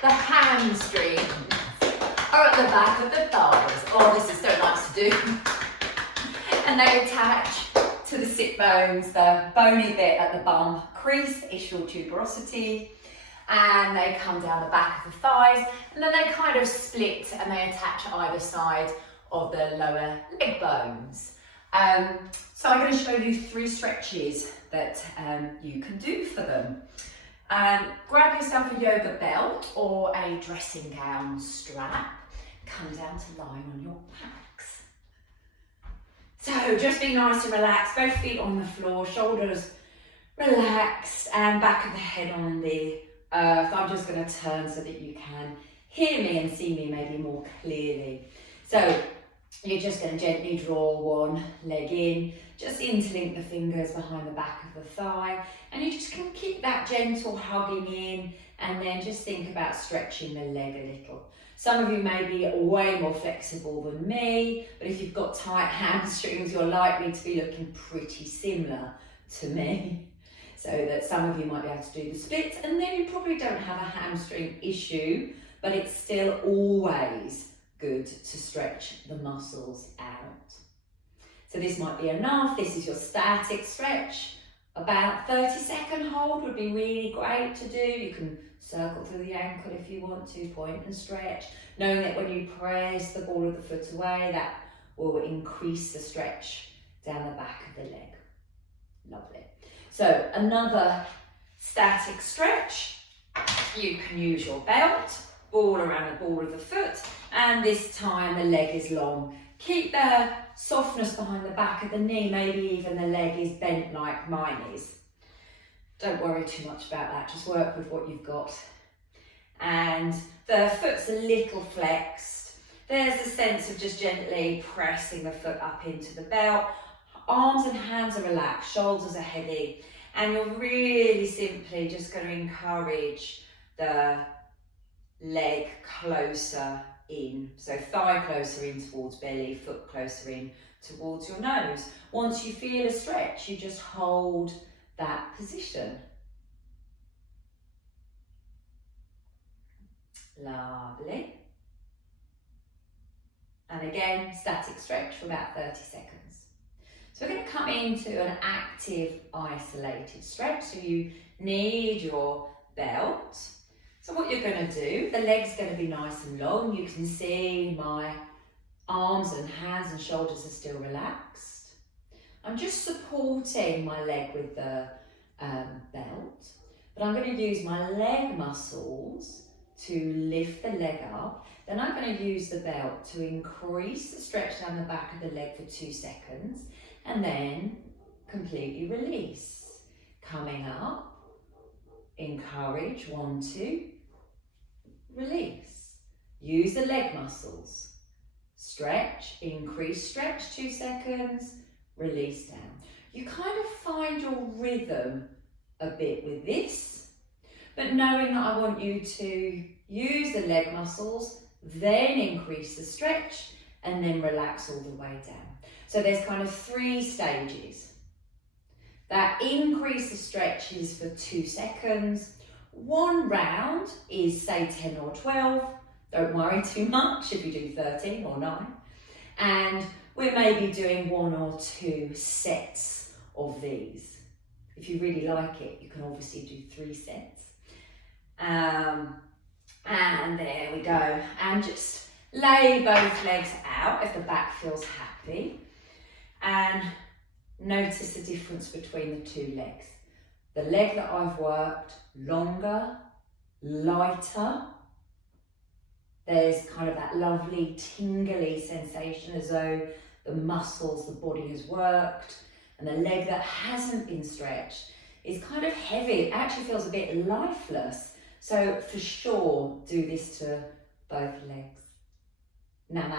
The hamstrings are at the back of the thighs. Oh, this is so nice to do. And they attach to the sit bones, the bony bit at the bum crease, ischial tuberosity, and they come down the back of the thighs, and then they kind of split and they attach either side of the lower leg bones. So I'm going to show you 3 stretches that you can do for them. Grab yourself a yoga belt or a dressing gown strap. Come down to lying on your backs. So just be nice and relaxed, both feet on the floor, shoulders relaxed, and back of the head on the earth. I'm just going to turn so that you can hear me and see me maybe more clearly. So you're just going to gently draw one leg in, just interlink the fingers behind the back of the thigh, and you just can keep that gentle hugging in, and then just think about stretching the leg a little. Some of you may be way more flexible than me, but if you've got tight hamstrings, you're likely to be looking pretty similar to me. So that some of you might be able to do the splits, and then you probably don't have a hamstring issue, but it's still always good to stretch the muscles out. So this might be enough. This is your static stretch. About 30-second hold would be really great to do. You can circle through the ankle if you want to, point and stretch, knowing that when you press the ball of the foot away, that will increase the stretch down the back of the leg. Lovely. So another static stretch. You can use your belt, all around the ball of the foot, and this time the leg is long. Keep the softness behind the back of the knee, maybe even the leg is bent like mine is. Don't worry too much about that, just work with what you've got. And the foot's a little flexed. There's the sense of just gently pressing the foot up into the belt. Arms and hands are relaxed, shoulders are heavy, and you're really simply just going to encourage the leg closer in. So thigh closer in towards belly, foot closer in towards your nose. Once you feel a stretch, you just hold that position. Lovely. And again, static stretch for about 30 seconds. So we're going to come into an active isolated stretch. So you need your belt. So what you're going to do, the leg's going to be nice and long. You can see my arms and hands and shoulders are still relaxed. I'm just supporting my leg with the belt, but I'm going to use my leg muscles to lift the leg up. Then I'm going to use the belt to increase the stretch down the back of the leg for 2 seconds, and then completely release. Coming up, encourage, 1, 2, release. Use the leg muscles. Stretch, increase stretch, 2 seconds, release down. You kind of find your rhythm a bit with this, but knowing that I want you to use the leg muscles, then increase the stretch, and then relax all the way down. So there's kind of 3 stages. That increase the stretch is for 2 seconds. 1 round is say 10 or 12. Don't worry too much if you do 13 or 9. And we may be doing 1 or 2 sets of these. If you really like it, you can obviously do 3 sets. And there we go. And just lay both legs out if the back feels happy. And notice the difference between the 2 legs. The leg that I've worked, longer, lighter. There's kind of that lovely tingly sensation as though the muscles, the body has worked. And the leg that hasn't been stretched is kind of heavy. It actually feels a bit lifeless. So for sure, do this to both legs. Namaste.